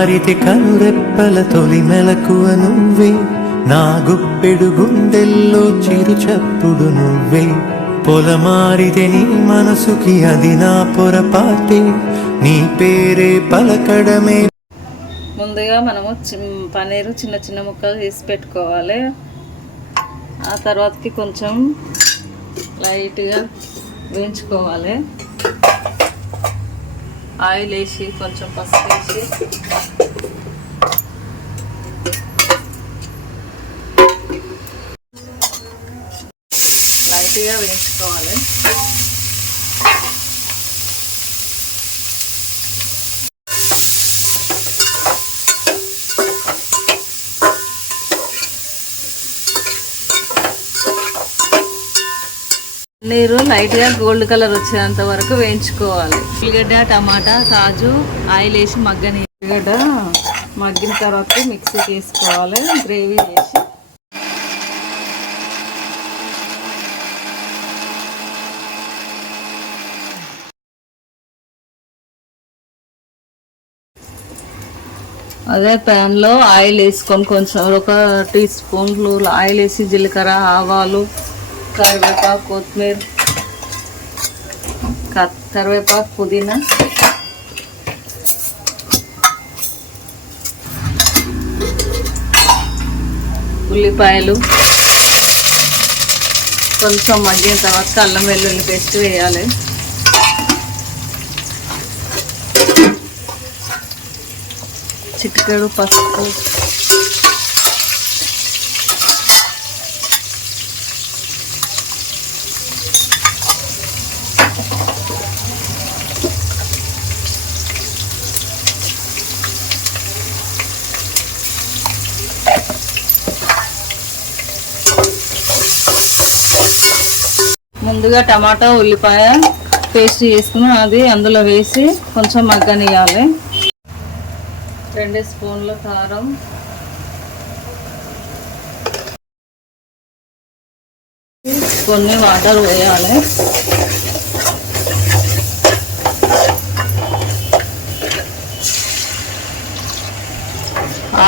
తెల్లవారితే కనురెప్పల తొలి మెలకువ నువ్వే, నా గుప్పెడు గుండెల్లో చిరు చప్పుడు నువ్వే. పొలమారితే నీ మనసుకి అది నా పొరపాటే, నీ పేరే పలకడమే. ముందుగా మనము పన్నీరు చిన్న చిన్న ముక్కలు తీసి పెట్టుకోవాలి. ఆ తర్వాతకి కొంచెం లైట్గా వేయించుకోవాలి. ఆయిల్ వేసి కొంచెం పసుపు వేసి లైట్గా వేయించుకోవాలి. పన్నీరు లైట్గా గోల్డ్ కలర్ వచ్చేంత వరకు వేయించుకోవాలి. ఉల్లిగడ్డ, టమాటా, కాజు ఆయిల్ వేసి మగ్గని. ఉల్లిగడ్డ మగ్గిన తర్వాత మిక్సీకి వేసుకోవాలి. గ్రేవీ చేసి అదే ప్యాన్లో ఆయిల్ వేసుకొని కొంచెం ఒక 2 టీ స్పూన్లు ఆయిల్ వేసి జీలకర్ర, ఆవాలు, కరివేపాకు, కొత్తిమీర, కరివేపాకు, పుదీనా, ఉల్లిపాయలు కొంచెం మగ్గిన తర్వాత అల్లం వెల్లుల్లి పేస్ట్ వేయాలి. చిటికెడు పసుపు, ముందుగా టమాటా, ఉల్లిపాయ పేస్ట్ చేసుకుని అది అందులో వేసి కొంచెం మగ్గనియాలి. 2 స్పూన్ల కారం, కొన్ని వాటర్ వేయాలి.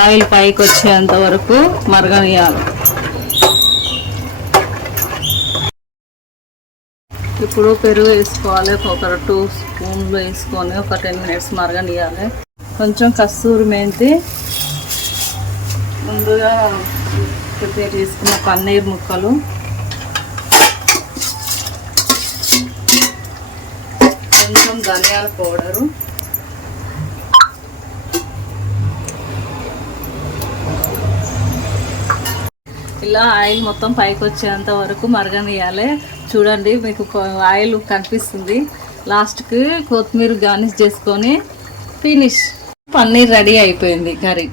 ఆయిల్ పైకి వచ్చేంత వరకు మరగనియాలి. ఇప్పుడు పెరుగు వేసుకోవాలి. ఒక 2 స్పూన్లు వేసుకొని ఒక 10 మినిట్స్ మరగనియాలి. కొంచెం కస్తూరి మెంతి, ముందుగా ప్రిపేర్ చేసుకున్న పన్నీర్ ముక్కలు, కొంచెం ధనియాల పౌడరు, ఇలా ఆయిల్ మొత్తం పైకి వచ్చేంత వరకు మరగనియాలి. చూడండి మీకు ఆయిల్ కనిపిస్తుంది. లాస్ట్కి కొత్తిమీర గార్నిష్ చేసుకొని ఫినిష్. పన్నీర్ రెడీ అయిపోయింది కర్రీ.